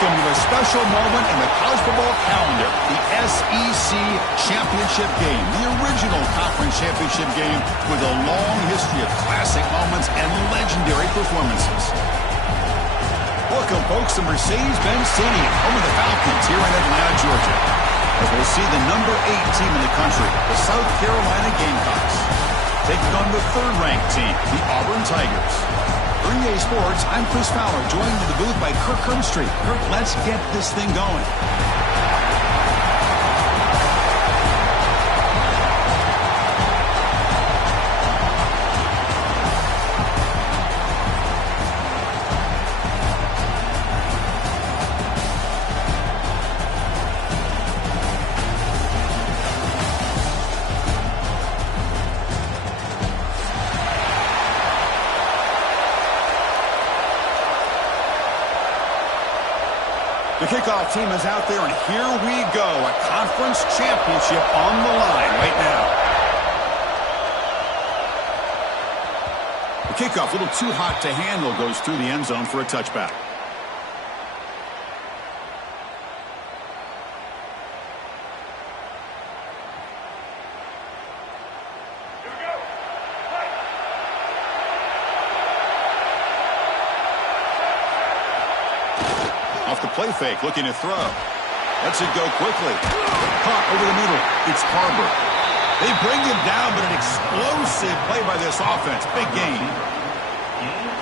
welcome to a special moment in the college football calendar, the SEC Championship Game, the original conference championship game with a long history of classic moments and legendary performances. Welcome, folks, to Mercedes-Benz Stadium, home of the Falcons here in Atlanta, Georgia, as we'll see the number 8 team in the country, the South Carolina Gamecocks, taking on the third-ranked team, the Auburn Tigers. For EA Sports, I'm Chris Fowler, joined in the booth by Kirk Herbstreit. Kirk, let's get this thing going. The kickoff team is out there, and here we go. A conference championship on the line right now. The kickoff, a little too hot to handle, goes through the end zone for a touchback. Off the play fake, looking to throw. Lets it go quickly. Caught over the middle. It's Harbor. They bring him down, but an explosive play by this offense. Big gain.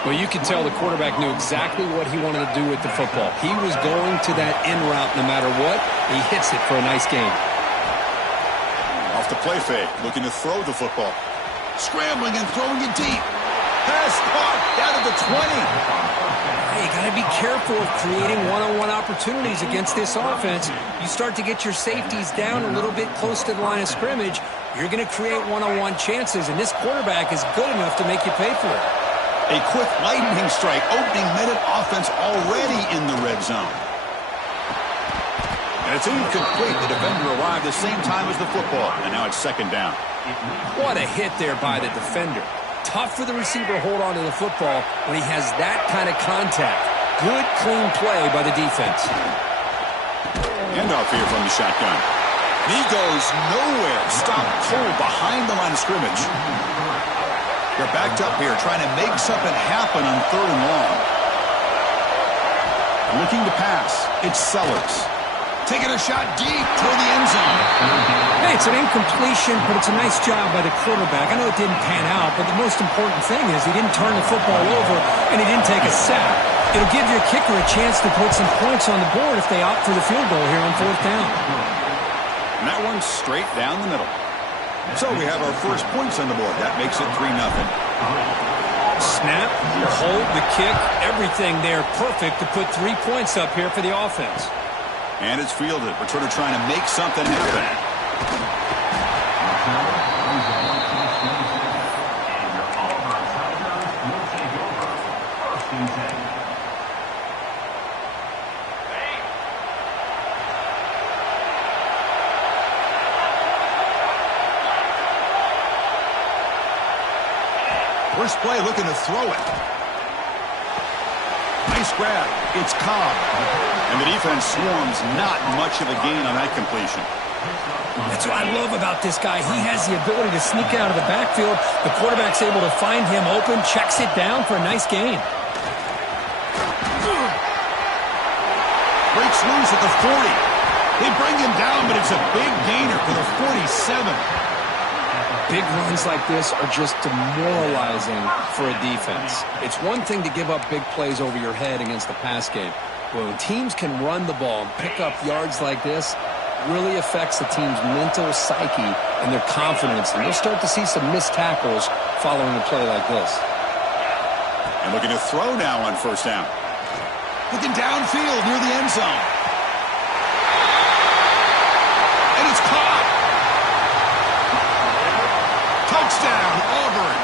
Well, you can tell the quarterback knew exactly what he wanted to do with the football. He was going to that end route no matter what. He hits it for a nice gain. Off the play fake, looking to throw the football. Scrambling and throwing it deep. Pass caught down at the 20. Hey, you got to be careful of creating one-on-one opportunities against this offense. You start to get your safeties down a little bit close to the line of scrimmage, you're going to create one-on-one chances, and this quarterback is good enough to make you pay for it. A quick lightning strike, opening minute offense already in the red zone. And it's incomplete. The defender arrived the same time as the football, and now it's second down. What a hit there by the defender. Tough for the receiver to hold on to the football when he has that kind of contact. Good, clean play by the defense. Handoff here from the shotgun. He goes nowhere. Stopped cold behind the line of scrimmage. They're backed up here, trying to make something happen on third and long. Looking to pass. It's Sellers. Taking a shot deep toward the end zone. Hey, it's an incompletion, but it's a nice job by the quarterback. I know it didn't pan out, but the most important thing is he didn't turn the football over and he didn't take a sack. It'll give your kicker a chance to put some points on the board if they opt for the field goal here on fourth down. And that one's straight down the middle. So we have our first points on the board. That makes it 3-0. Snap, hold, the kick, everything there perfect to put 3 points up here for the offense. And it's fielded. Returner trying to make something happen. First play, looking to throw it. Nice grab. It's Cobb. And the defense swarms. Not much of a gain on that completion. That's what I love about this guy. He has the ability to sneak out of the backfield. The quarterback's able to find him open, checks it down for a nice gain. Breaks loose at the 40. They bring him down, but it's a big gainer for the 47. Big runs like this are just demoralizing for a defense. It's one thing to give up big plays over your head against the pass game. But when teams can run the ball and pick up yards like this, it really affects the team's mental psyche and their confidence. And you'll start to see some missed tackles following a play like this. And looking to throw now on first down. Looking downfield near the end zone. And it's caught. Touchdown, Auburn.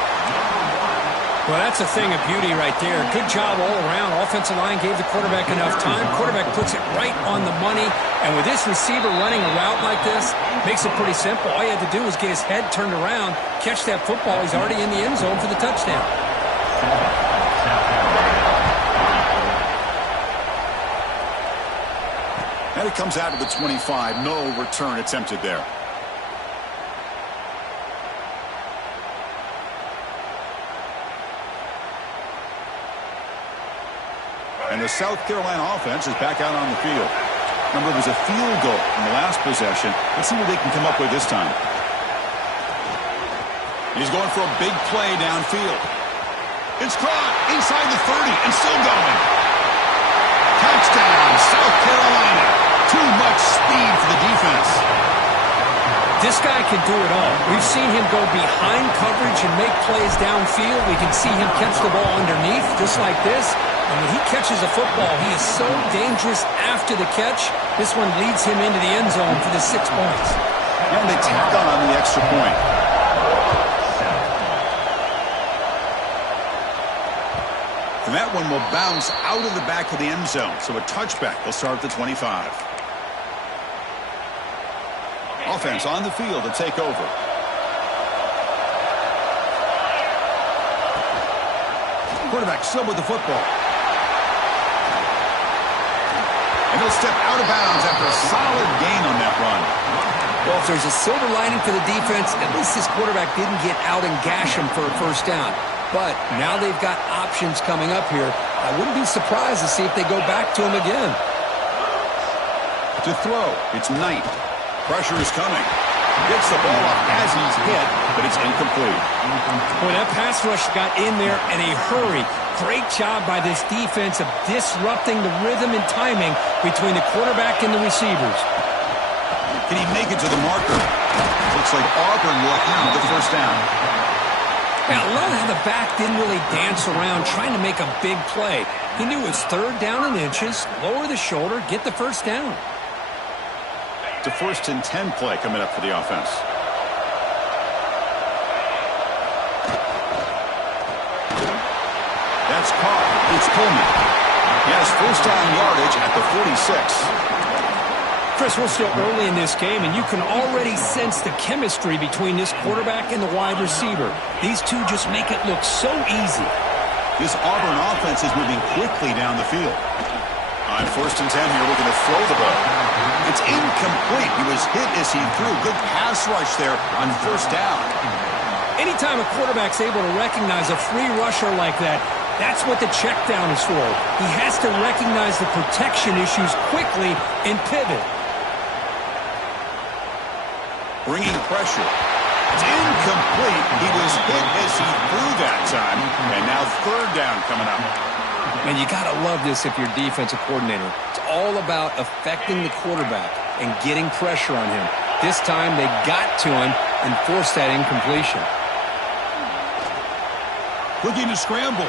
Well, that's a thing of beauty right there. Good job all around. Offensive line gave the quarterback enough time. Quarterback puts it right on the money. And with this receiver running a route like this, makes it pretty simple. All you had to do was get his head turned around, catch that football. He's already in the end zone for the touchdown. And it comes out to the 25. No return attempted there. And the South Carolina offense is back out on the field. Remember, it was a field goal in the last possession. Let's see what they can come up with this time. He's going for a big play downfield. It's caught inside the 30 and still going. Touchdown, South Carolina. Too much speed for the defense. This guy can do it all. We've seen him go behind coverage and make plays downfield. We can see him catch the ball underneath, just like this. And when he catches a football, he is so dangerous after the catch. This one leads him into the end zone for the 6 points. And they tack on the extra point. And that one will bounce out of the back of the end zone. So a touchback will start at the 25. Offense on the field to take over. Quarterback still with the football. And he'll step out of bounds after a solid gain on that run. Well, if there's a silver lining for the defense, at least this quarterback didn't get out and gash him for a first down. But now they've got options coming up here. I wouldn't be surprised to see if they go back to him again. To throw, it's Knight. Pressure is coming. Gets the ball up as he's hit, but it's incomplete. Boy, that pass rush got in there in a hurry. Great job by this defense of disrupting the rhythm and timing between the quarterback and the receivers. Can he make it to the marker? Looks like Auburn will have the first down. Yeah, I love how the back didn't really dance around trying to make a big play. He knew it was third down in inches, lower the shoulder, get the first down. It's a 1st and 10 play coming up for the offense. That's caught. It's Pullman. He has first down yardage at the 46. Chris, we're still early in this game, and you can already sense the chemistry between this quarterback and the wide receiver. These two just make it look so easy. This Auburn offense is moving quickly down the field. On 1st and 10 here, looking to throw the ball. It's incomplete. He was hit as he threw. Good pass rush there on first down. Anytime a quarterback's able to recognize a free rusher like that, that's what the check down is for. He has to recognize the protection issues quickly and pivot. Bringing pressure. It's incomplete. He was hit as he threw that time. And now third down coming up. Man, you got to love this if you're defensive coordinator. It's all about affecting the quarterback and getting pressure on him. This time they got to him and forced that incompletion. Looking to scramble.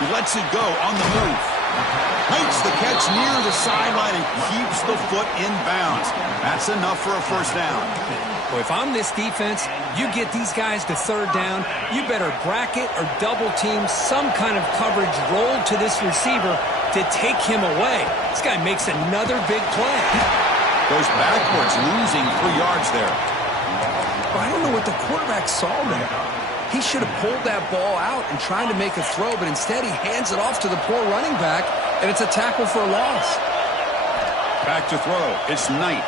He lets it go on the move. Makes the catch near the sideline and keeps the foot in bounds. That's enough for a first down. Well, if I'm this defense, you get these guys to third down, you better bracket or double team some kind of coverage roll to this receiver to take him away. This guy makes another big play. Goes backwards, losing 3 yards there. Well, I don't know what the quarterback saw there. He should have pulled that ball out and tried to make a throw, but instead he hands it off to the poor running back, and it's a tackle for a loss. Back to throw. It's Knight.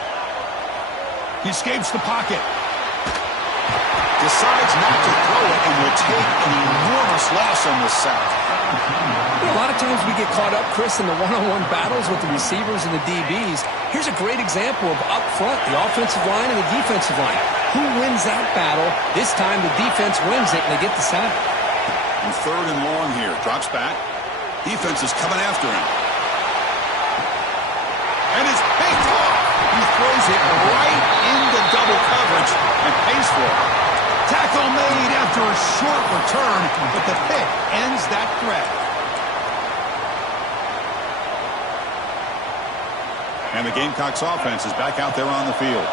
He escapes the pocket. Decides not to throw it and will take an enormous loss on this sack. A lot of times we get caught up, Chris, in the one-on-one battles with the receivers and the DBs. Here's a great example of up front, the offensive line and the defensive line. Who wins that battle? This time the defense wins it, and they get the sack. And third and long here. Drops back. Defense is coming after him. And it's picked off. He throws it right into double coverage and pays for it. Tackle made after a short return, but the pick ends that threat. And the Gamecocks offense is back out there on the field.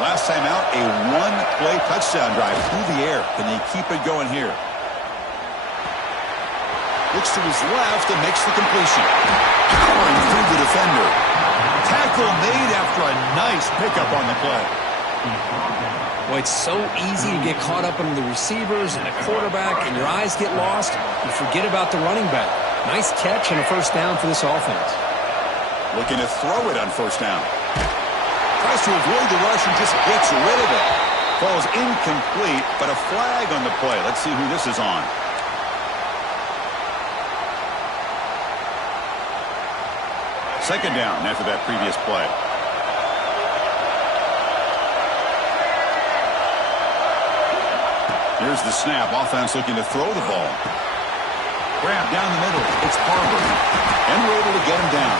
Last time out, a one-play touchdown drive through the air. Can they keep it going here? Looks to his left and makes the completion. Powering through the defender. Tackle made after a nice pickup on the play. Well, it's so easy to get caught up in the receivers and the quarterback, and your eyes get lost. You forget about the running back. Nice catch and a first down for this offense. Looking to throw it on first down. Tries to avoid the rush and just gets rid of it. Falls incomplete, but a flag on the play. Let's see who this is on. Second down after that previous play. Here's the snap. Offense looking to throw the ball. Grab down the middle. It's Barber. And we're able to get him down.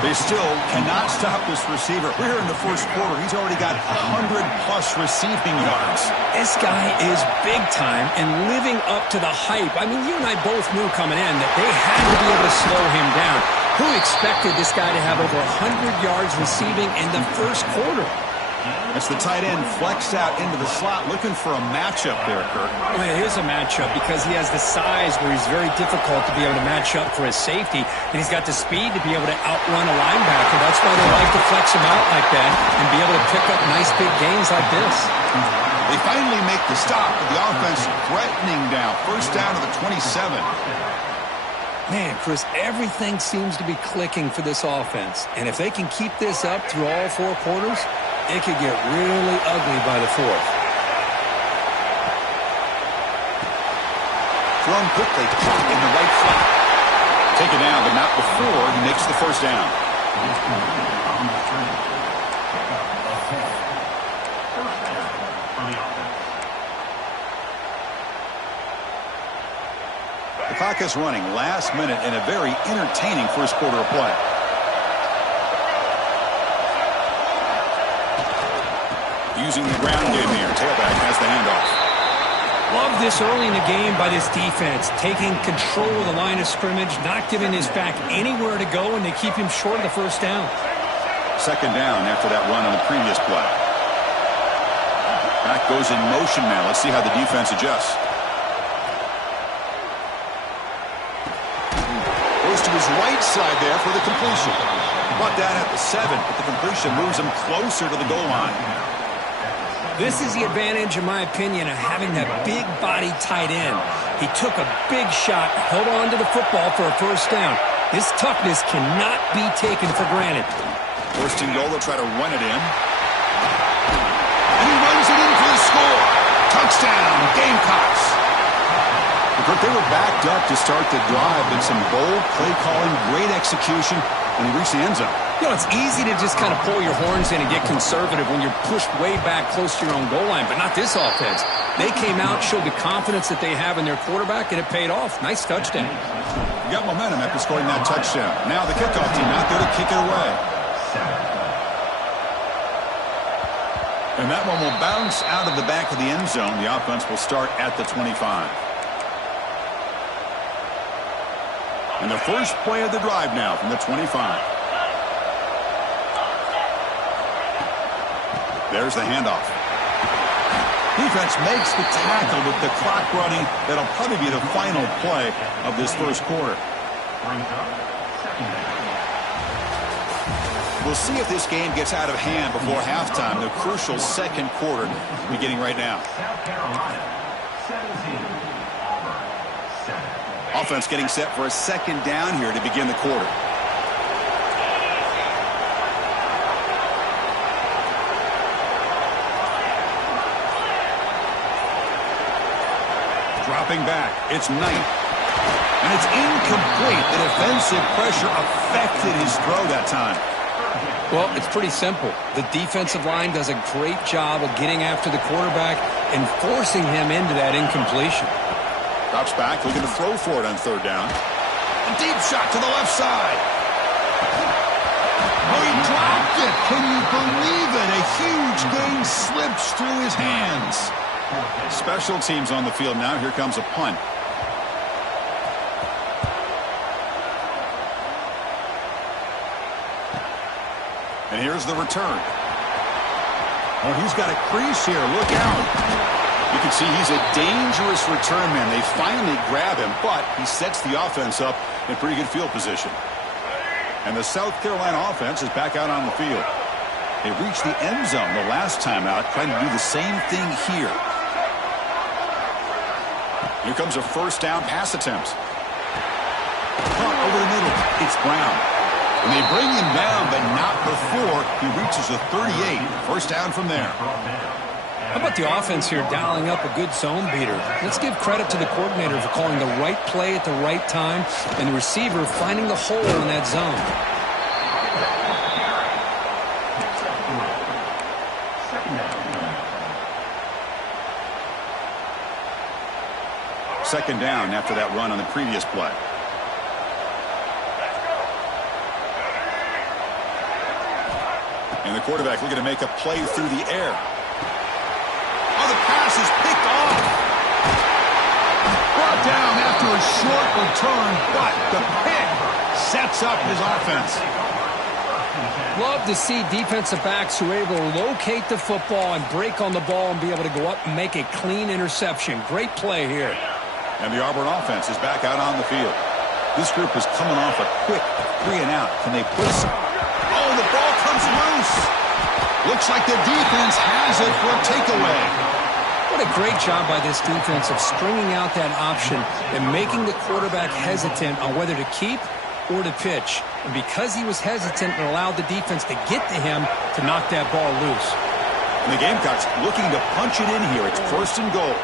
They still cannot stop this receiver. We're here in the first quarter. He's already got 100-plus receiving yards. This guy is big time and living up to the hype. I mean, you and I both knew coming in that they had to be able to slow him down. Who expected this guy to have over 100 yards receiving in the first quarter? It's the tight end flexed out into the slot, looking for a matchup there, Kirk. Well, it is a matchup because he has the size where he's very difficult to be able to match up for his safety, and he's got the speed to be able to outrun a linebacker. That's why they like to flex him out like that and be able to pick up nice big gains like this. They finally make the stop, but the offense threatening down. First down to the 27. Man, Chris, everything seems to be clicking for this offense, and if they can keep this up through all four quarters, it could get really ugly by the fourth. Thrown quickly, caught in the right flat. Taken down, but not before he makes the first down. The clock is running. Last minute in a very entertaining first quarter of play. Using the ground game here. Tailback has the handoff. Love this early in the game by this defense. Taking control of the line of scrimmage, not giving his back anywhere to go, and they keep him short of the first down. Second down after that run on the previous play. Back goes in motion now. Let's see how the defense adjusts. Goes to his right side there for the completion. Brought down at the 7, but the completion moves him closer to the goal line. This is the advantage, in my opinion, of having that big body tight end. He took a big shot, held on to the football for a first down. This toughness cannot be taken for granted. First and goal, they'll try to run it in. And he runs it in for the score. Touchdown, Gamecocks. They were backed up to start the drive, but some bold play calling, great execution, and he reached the end zone. You know, it's easy to just kind of pull your horns in and get conservative when you're pushed way back close to your own goal line, but not this offense. They came out, showed the confidence that they have in their quarterback, and it paid off. Nice touchdown. You got momentum after scoring that touchdown. Now the kickoff team out there to kick it away. And that one will bounce out of the back of the end zone. The offense will start at the 25. And the first play of the drive now from the 25. There's the handoff. Defense makes the tackle with the clock running. That'll probably be the final play of this first quarter. We'll see if this game gets out of hand before halftime. The crucial second quarter beginning right now. Offense getting set for a second down here to begin the quarter. Dropping back. It's Knight. And it's incomplete. The defensive pressure affected his throw that time. Well, it's pretty simple. The defensive line does a great job of getting after the quarterback and forcing him into that incompletion. Drops back, looking to throw for it on third down. A deep shot to the left side. Oh, he dropped it. Can you believe it? A huge gain slips through his hands. Special teams on the field now. Here comes a punt. And here's the return. Oh, he's got a crease here. Look out. You can see he's a dangerous return man. They finally grab him, but he sets the offense up in pretty good field position. And the South Carolina offense is back out on the field. They reached the end zone the last time out, trying to do the same thing here. Here comes a first down pass attempt. Caught over the middle. It's Brown. And they bring him down, but not before he reaches a 38. First down from there. How about the offense here dialing up a good zone beater? Let's give credit to the coordinator for calling the right play at the right time and the receiver finding the hole in that zone. Second down after that run on the previous play. And the quarterback looking to make a play through the air. Oh, the pass is picked off. Brought down after a short return, but the pick sets up his offense. Love to see defensive backs who are able to locate the football and break on the ball and be able to go up and make a clean interception. Great play here. And the Auburn offense is back out on the field. This group is coming off a quick 3-and-out. Can they put some... Oh, the ball comes loose. Looks like the defense has it for a takeaway. What a great job by this defense of stringing out that option and making the quarterback hesitant on whether to keep or to pitch. And because he was hesitant and allowed the defense to get to him to knock that ball loose. And the Gamecocks looking to punch it in here. It's first and goal.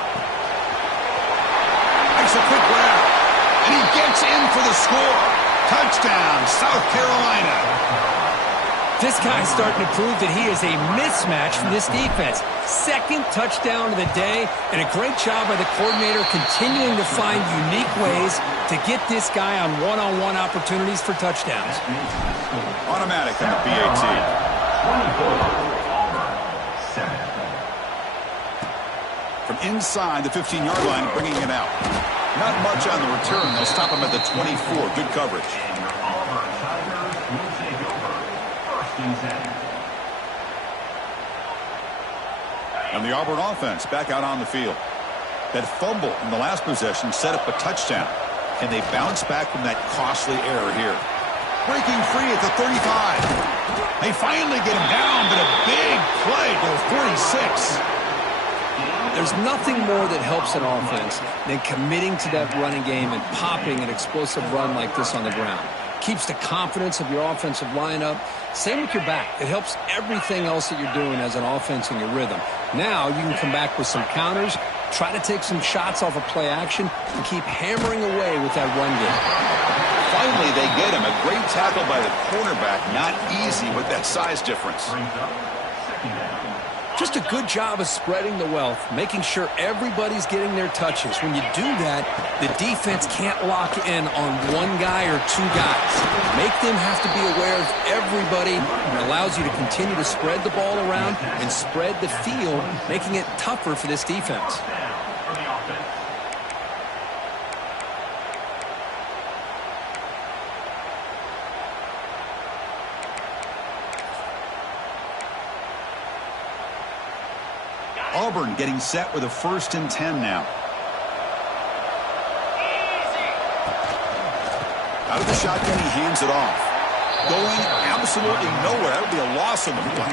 Makes a quick grab. And he gets in for the score. Touchdown, South Carolina. This guy's starting to prove that he is a mismatch for this defense. Second touchdown of the day, and a great job by the coordinator continuing to find unique ways to get this guy on one-on-one opportunities for touchdowns. Automatic on the PAT. From inside the 15-yard line, bringing it out. Not much on the return. They'll stop him at the 24. Good coverage. And the Auburn offense back out on the field. That fumble in the last possession set up a touchdown. Can they bounce back from that costly error here? Breaking free at the 35. They finally get him down, but a big play to the 46. There's nothing more that helps an offense than committing to that running game and popping an explosive run like this on the ground. Keeps the confidence of your offensive lineup. Same with your back. It helps everything else that you're doing as an offense in your rhythm. Now you can come back with some counters, try to take some shots off of play action, and keep hammering away with that run game. Finally, they get him. A great tackle by the cornerback. Not easy with that size difference. Just a good job of spreading the wealth, making sure everybody's getting their touches. When you do that, the defense can't lock in on one guy or two guys. Make them have to be aware of everybody, and allows you to continue to spread the ball around and spread the field, making it tougher for this defense. Auburn getting set with a 1st and 10 now. Out of the shotgun, he hands it off. Going absolutely nowhere. That would be a loss on the play.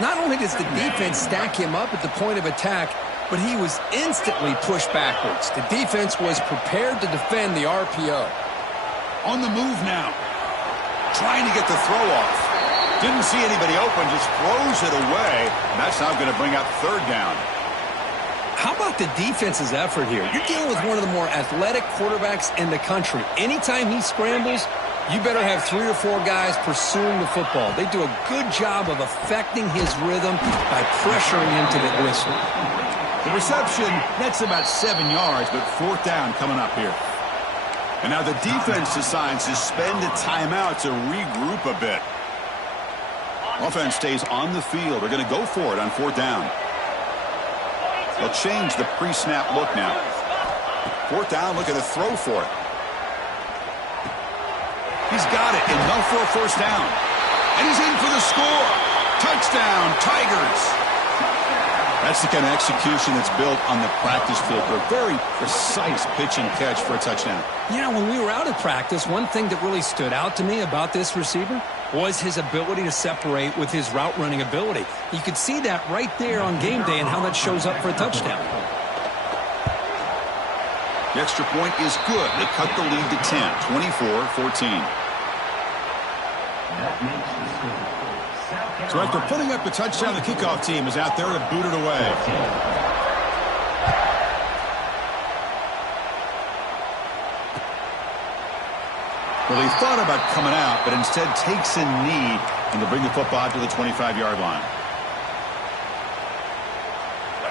Not only does the defense stack him up at the point of attack, but he was instantly pushed backwards. The defense was prepared to defend the RPO. On the move now. Trying to get the throw off. Didn't see anybody open, just throws it away. And that's now going to bring up 3rd down. How about the defense's effort here? You're dealing with one of the more athletic quarterbacks in the country. Anytime he scrambles, you better have 3 or 4 guys pursuing the football. They do a good job of affecting his rhythm by pressuring him to the whistle. The reception, that's about 7 yards, but 4th down coming up here. And now the defense decides to spend a timeout to regroup a bit. Offense stays on the field. They're going to go for it on 4th down. They'll change the pre-snap look now. 4th down, looking to throw for it. He's got it, enough for a 1st down. And he's in for the score. Touchdown, Tigers. That's the kind of execution that's built on the practice field for a very precise pitch and catch for a touchdown. Yeah, when we were out at practice, one thing that really stood out to me about this receiver was his ability to separate with his route running ability. You could see that right there on game day and how that shows up for a touchdown. The extra point is good. They cut the lead to 10, 24-14. So after putting up the touchdown, the kickoff team is out there to boot it away. Well, he thought about coming out, but instead takes a knee and to bring the football to the 25-yard line.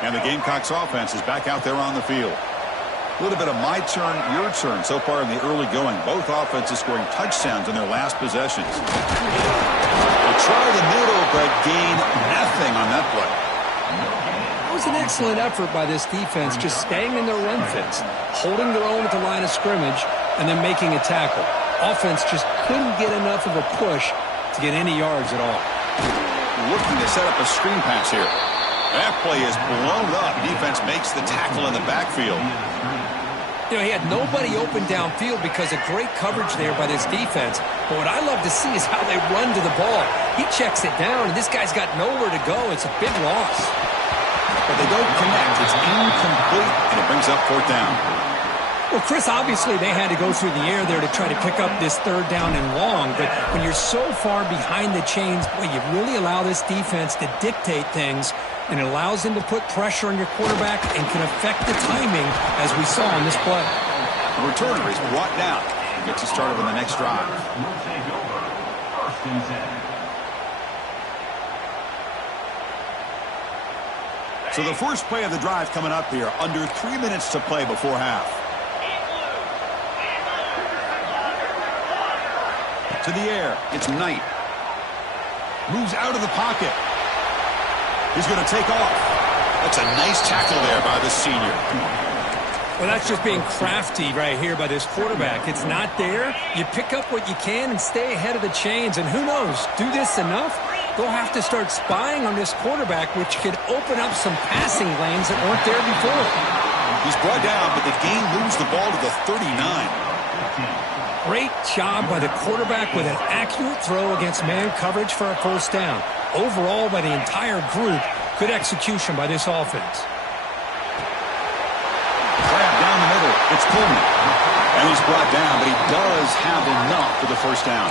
And the Gamecocks offense is back out there on the field. A little bit of my turn, your turn so far in the early going. Both offenses scoring touchdowns in their last possessions. They try the middle, but gain nothing on that play. It was an excellent effort by this defense, just staying in their run fits, holding their own at the line of scrimmage, and then making a tackle. Offense just couldn't get enough of a push to get any yards at all. Looking to set up a screen pass here. That play is blown up. Defense makes the tackle in the backfield. You know, he had nobody open downfield because of great coverage there by this defense. But what I love to see is how they run to the ball. He checks it down, and this guy's got nowhere to go. It's a big loss. But they don't connect. It's incomplete, and it brings up fourth down. Well, Chris, obviously they had to go through the air there to try to pick up this third down and long. But when you're so far behind the chains, boy, you really allow this defense to dictate things. And it allows him to put pressure on your quarterback and can affect the timing, as we saw on this play. The returner is brought down. Gets you started on the next drive. So the first play of the drive coming up here. Under 3 minutes to play before half. To the air. It's Knight. Moves out of the pocket. He's going to take off. That's a nice tackle there by the senior. Well, that's just being crafty right here by this quarterback. It's not there. You pick up what you can and stay ahead of the chains. And who knows, do this enough, they'll have to start spying on this quarterback, which could open up some passing lanes that weren't there before. He's brought down, but the game moves the ball to the 39. Great job by the quarterback with an accurate throw against man coverage for a first down. Overall, by the entire group, good execution by this offense. Grab down the middle. It's Coleman. And he's brought down, but he does have enough for the first down.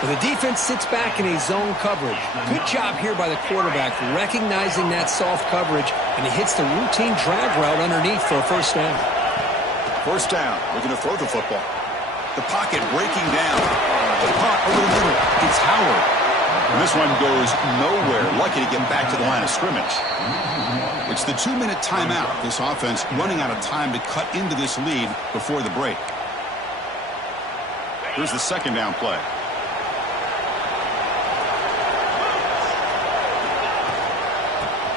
Well, the defense sits back in a zone coverage. Good job here by the quarterback, recognizing that soft coverage, and he hits the routine drag route underneath for a first down. First down. Looking to throw the football. The pocket breaking down. The punt over the middle. It's Howard. And this one goes nowhere. Lucky to get back to the line of scrimmage. It's the 2-minute timeout. This offense running out of time to cut into this lead before the break. Here's the second down play.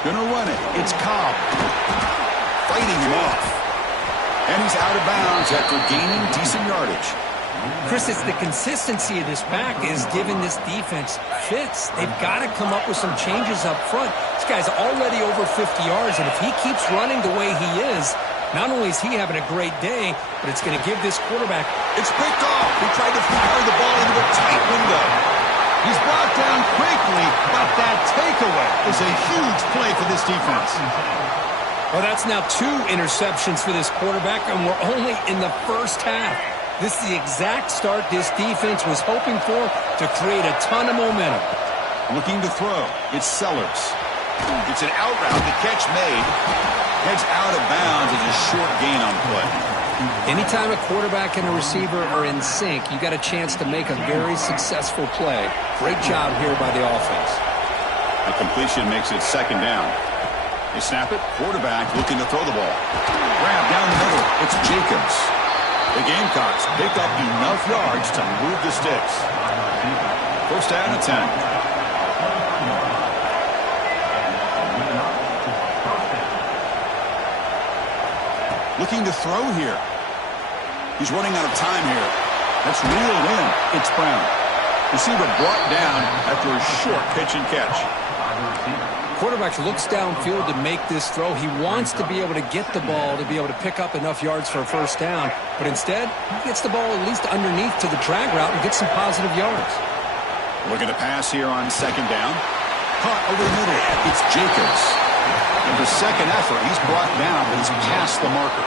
Gonna run it. It's Cobb. Fighting him off. And he's out of bounds after gaining decent yardage. Chris, it's the consistency of this back is giving this defense fits. They've got to come up with some changes up front. This guy's already over 50 yards, and if he keeps running the way he is, not only is he having a great day, but it's going to give this quarterback... It's picked off. He tried to fire the ball into a tight window. He's brought down quickly, but that takeaway is a huge play for this defense. Well, that's now 2 interceptions for this quarterback, and we're only in the first half. This is the exact start this defense was hoping for to create a ton of momentum. Looking to throw. It's Sellers. It's an out route. The catch made. Heads out of bounds. It's a short gain on play. Anytime a quarterback and a receiver are in sync, you got a chance to make a very successful play. Great job here by the offense. A completion makes it second down. They snap it. Quarterback looking to throw the ball. Grab down the middle. It's Jacobs. The Gamecocks pick up enough yards to move the sticks. First down and 10. Looking to throw here. He's running out of time here. That's reeled in. It's Brown. Receiver brought down after a short pitch and catch. Quarterback looks downfield to make this throw. He wants to be able to get the ball to be able to pick up enough yards for a first down. But instead, he gets the ball at least underneath to the drag route and gets some positive yards. Looking to pass here on second down. Caught over the middle. It's Jacobs. And for second effort, he's brought down, but he's past the marker.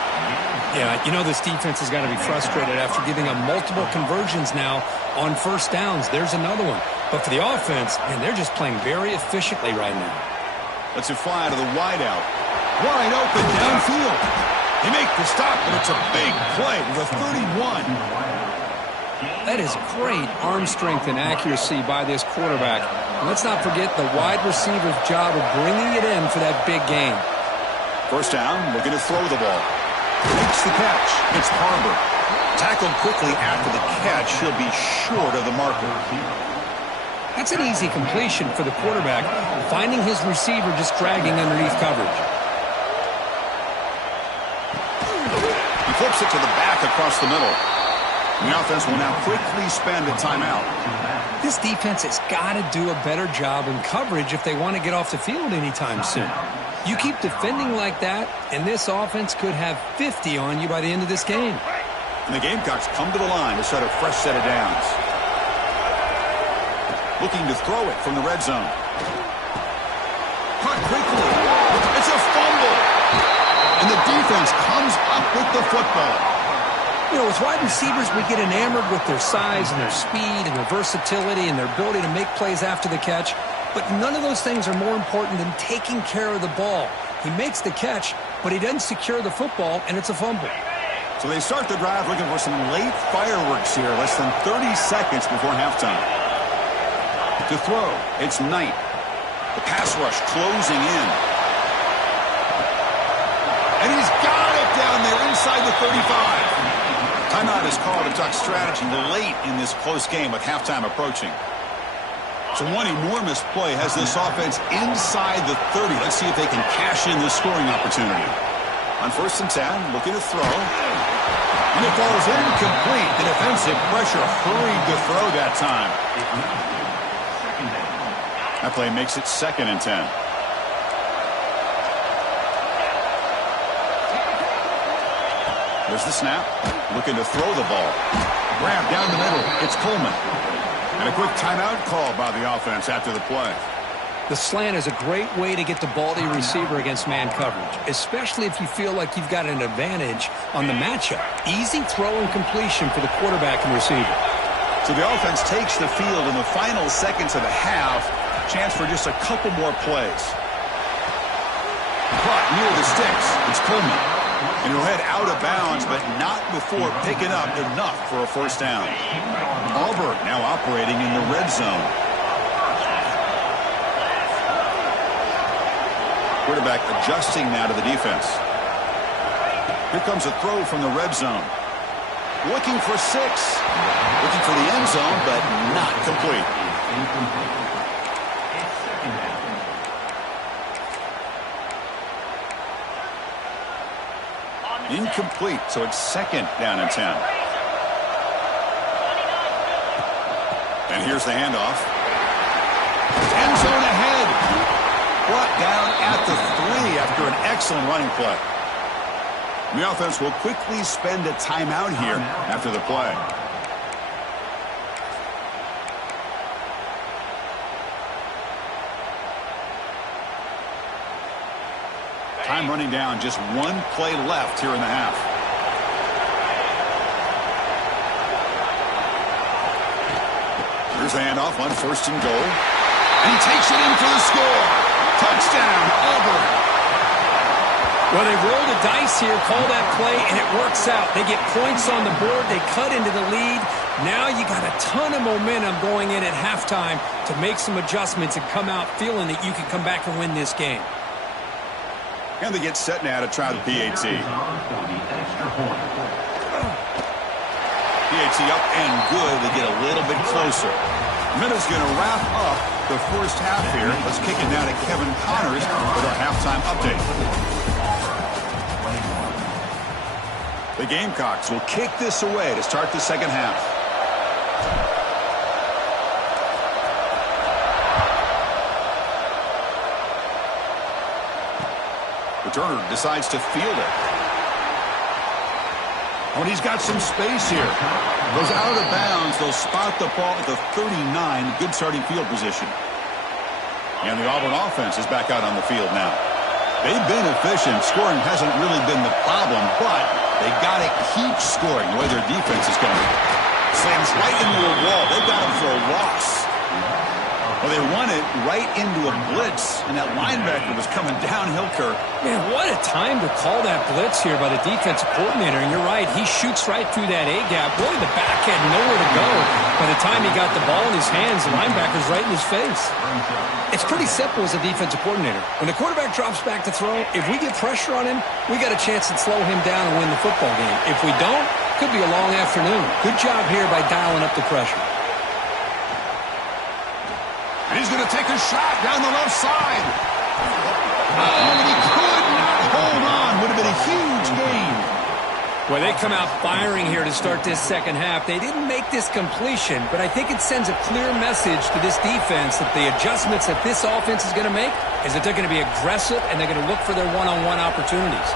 Yeah, you know this defense has got to be frustrated after giving up multiple conversions now on first downs. There's another one. But for the offense, man, they're just playing very efficiently right now. Lets it fly to the wideout. Wide open downfield. They make the stop, but it's a big play to the 31. That is great arm strength and accuracy by this quarterback. And let's not forget the wide receiver's job of bringing it in for that big gain. First down, looking to throw the ball. Makes the catch. It's Harbor. Tackled quickly after the catch. He'll be short of the marker. That's an easy completion for the quarterback, finding his receiver just dragging underneath coverage. He flips it to the back across the middle. The offense will now quickly spend a timeout. This defense has got to do a better job in coverage if they want to get off the field anytime soon. You keep defending like that, and this offense could have 50 on you by the end of this game. And the Gamecocks come to the line to set a fresh set of downs. Looking to throw it from the red zone. Caught quickly. It's a fumble. And the defense comes up with the football. You know, as wide receivers, we get enamored with their size and their speed and their versatility and their ability to make plays after the catch. But none of those things are more important than taking care of the ball. He makes the catch, but he doesn't secure the football, and it's a fumble. So they start the drive looking for some late fireworks here, less than 30 seconds before halftime. To throw, it's Knight. The pass rush closing in. And he's got it down there inside the 35. Timeout is called to talk strategy late in this close game with halftime approaching. So one enormous play has this offense inside the 30. Let's see if they can cash in this scoring opportunity. On 1st and 10, looking to throw. And it falls incomplete. The defensive pressure hurried the throw that time. That play makes it 2nd and 10. There's the snap. Looking to throw the ball. Grab down the middle. It's Coleman. And a quick timeout called by the offense after the play. The slant is a great way to get the ball to your receiver against man coverage, especially if you feel like you've got an advantage on the matchup. Easy throw and completion for the quarterback and receiver. So the offense takes the field in the final seconds of the half. Chance for just a couple more plays. Caught near the sticks. It's Coleman. And he'll head out of bounds, but not before picking up enough for a first down. Auburn now operating in the red zone. Quarterback adjusting now to the defense. Here comes a throw from the red zone. Looking for 6. Looking for the end zone, but not complete. Incomplete, so it's 2nd down and 10. And here's the handoff. End zone ahead. Brought down at the 3 after an excellent running play. The offense will quickly spend a timeout here after the play. Time running down, just 1 play left here in the half. Here's the handoff on 1st and goal. And he takes it in for the score. Touchdown, Auburn. Well, they roll the dice here, call that play, and it works out. They get points on the board. They cut into the lead. Now you got a ton of momentum going in at halftime to make some adjustments and come out feeling that you can come back and win this game. And they get set now to try the PAT. PAT up and good. They get a little bit closer. Minna's going to wrap up the first half here. Let's kick it now to Kevin Connors with our halftime update. The Gamecocks will kick this away to start the second half. Turner decides to field it. Oh, and he's got some space here. Goes out of bounds. They'll spot the ball at the 39. Good starting field position. And the Auburn offense is back out on the field now. They've been efficient. Scoring hasn't really been the problem, but They got to keep scoring the way their defense is going. Slams right into a wall. They got him for a loss. Well, they run it right into a blitz, and that linebacker was coming downhill, Kirk. Man, what a time to call that blitz here by the defensive coordinator. And you're right, he shoots right through that A-gap. Really, the back had nowhere to go. By the time he got the ball in his hands, the linebacker's right in his face. It's pretty simple as a defensive coordinator. When the quarterback drops back to throw, if we get pressure on him, we got a chance to slow him down and win the football game. If we don't, could be a long afternoon. Good job here by dialing up the pressure. And he's going to take a shot down the left side. And he could not hold on. Would have been a huge gain. Well, they come out firing here to start this second half. They didn't make this completion, but I think it sends a clear message to this defense that the adjustments that this offense is going to make is that they're going to be aggressive and they're going to look for their one-on-one opportunities.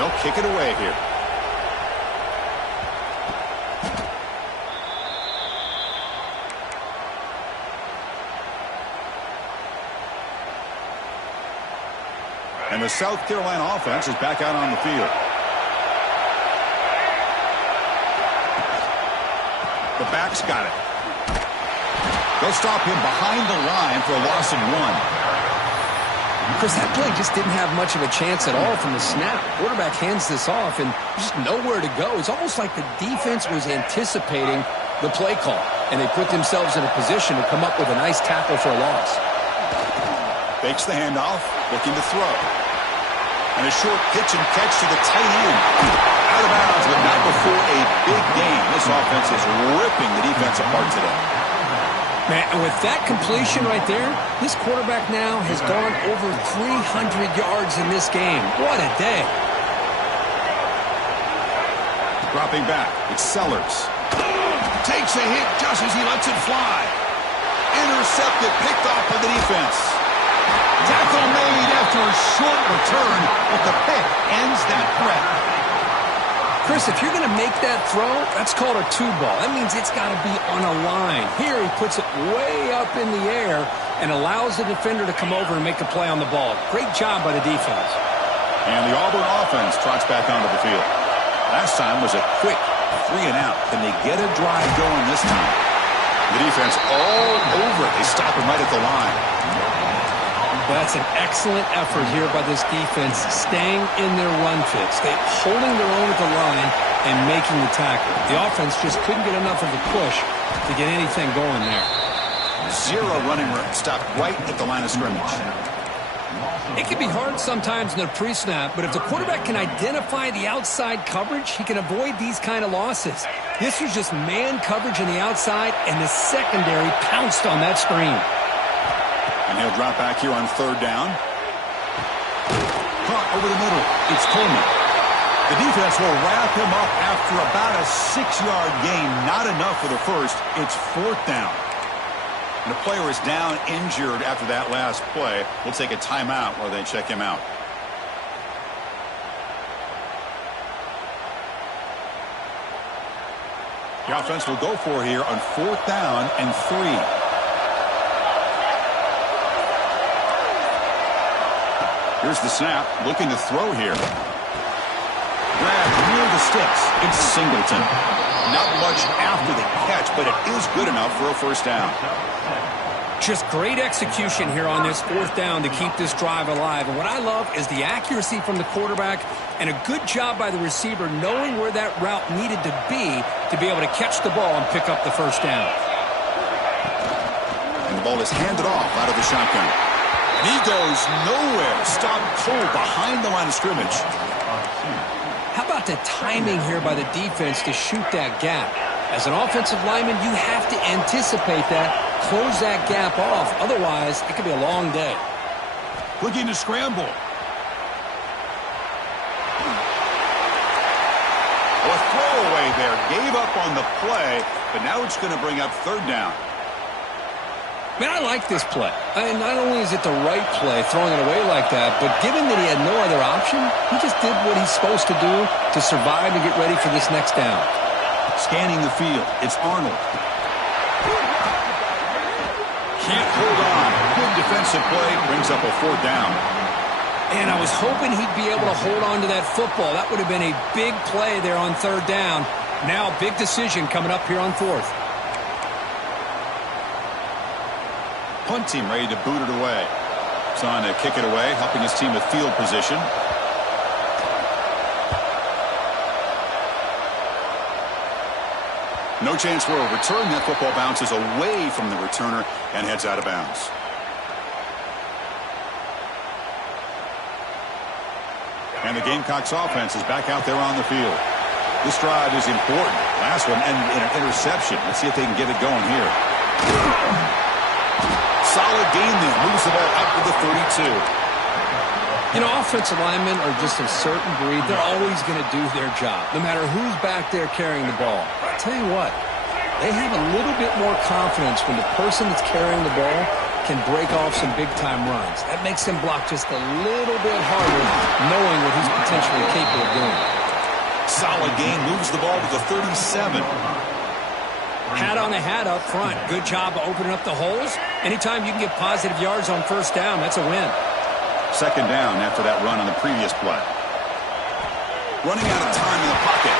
They'll kick it away here. And the South Carolina offense is back out on the field. The back's got it. They'll stop him behind the line for a loss of 1. Chris, that play just didn't have much of a chance at all from the snap. Quarterback hands this off, and there's just nowhere to go. It's almost like the defense was anticipating the play call, and they put themselves in a position to come up with a nice tackle for a loss. Fakes the handoff, looking to throw. And a short pitch and catch to the tight end. Out of bounds, but not before a big gain. This offense is ripping the defense apart today. Man, and with that completion right there, this quarterback now has gone over 300 yards in this game. What a day. Dropping back, it's Sellers. Takes a hit just as he lets it fly. Intercepted, picked off by the defense. Tackle made after a short return, but the pick ends that threat. Chris, if you're going to make that throw, that's called a two ball. That means it's got to be on a line. Here he puts it way up in the air and allows the defender to come over and make a play on the ball. Great job by the defense. And the Auburn offense trots back onto the field. Last time was a quick 3 and out. Can they get a drive going this time? The defense all over it. They stop him right at the line. That's an excellent effort here by this defense, staying in their run fits. They're holding their own at the line and making the tackle. The offense just couldn't get enough of a push to get anything going there. 0 running room. Stopped right at the line of scrimmage. It can be hard sometimes in a pre-snap, but if the quarterback can identify the outside coverage, he can avoid these kind of losses. This was just man coverage on the outside, and the secondary pounced on that screen. And he'll drop back here on 3rd down. Caught over the middle. It's Coleman. The defense will wrap him up after about a 6-yard gain. Not enough for the first. It's 4th down. And the player is down injured after that last play. We'll take a timeout while they check him out. The offense will go for here on 4th down and 3. Here's the snap, looking to throw here. Grab near the sticks. It's Singleton. Not much after the catch, but it is good enough for a 1st down. Just great execution here on this 4th down to keep this drive alive. And what I love is the accuracy from the quarterback and a good job by the receiver knowing where that route needed to be able to catch the ball and pick up the 1st down. And the ball is handed off out of the shotgun. And he goes nowhere. Stopped cold behind the line of scrimmage. How about the timing here by the defense to shoot that gap? As an offensive lineman, you have to anticipate that, close that gap off. Otherwise, it could be a long day. Looking to scramble. A throwaway there. Gave up on the play, but now it's going to bring up 3rd down. Man, I like this play. And not only is it the right play, throwing it away like that, but given that he had no other option, he just did what he's supposed to do to survive and get ready for this next down. Scanning the field, it's Arnold. Can't hold on. Good defensive play, brings up a 4th down. And I was hoping he'd be able to hold on to that football. That would have been a big play there on third down. Now, big decision coming up here on fourth. Punt team ready to boot it away. He's on to kick it away, helping his team with field position. No chance for a return. That football bounces away from the returner and heads out of bounds. And the Gamecocks offense is back out there on the field. This drive is important. Last one and an interception. Let's see if they can get it going here. Solid gain there. Moves the ball up to the 32. You know, offensive linemen are just a certain breed. They're always going to do their job, no matter who's back there carrying the ball. I'll tell you what, they have a little bit more confidence when the person that's carrying the ball can break off some big-time runs. That makes them block just a little bit harder, knowing what he's potentially capable of doing. Solid gain. Moves the ball to the 37. Hat on a hat up front. Good job opening up the holes. Anytime you can get positive yards on first down, that's a win. Second down after that run on the previous play. Running out of time in the pocket.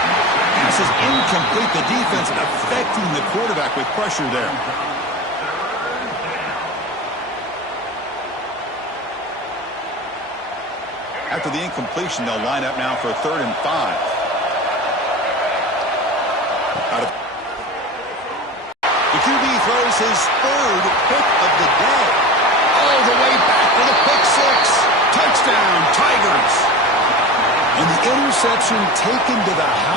Pass is incomplete. The defense affecting the quarterback with pressure there. After the incompletion, they'll line up now for a 3rd and 5. The QB throws his 3rd pick of the day. All the way back for the pick 6. Touchdown, Tigers. And the interception taken to the house.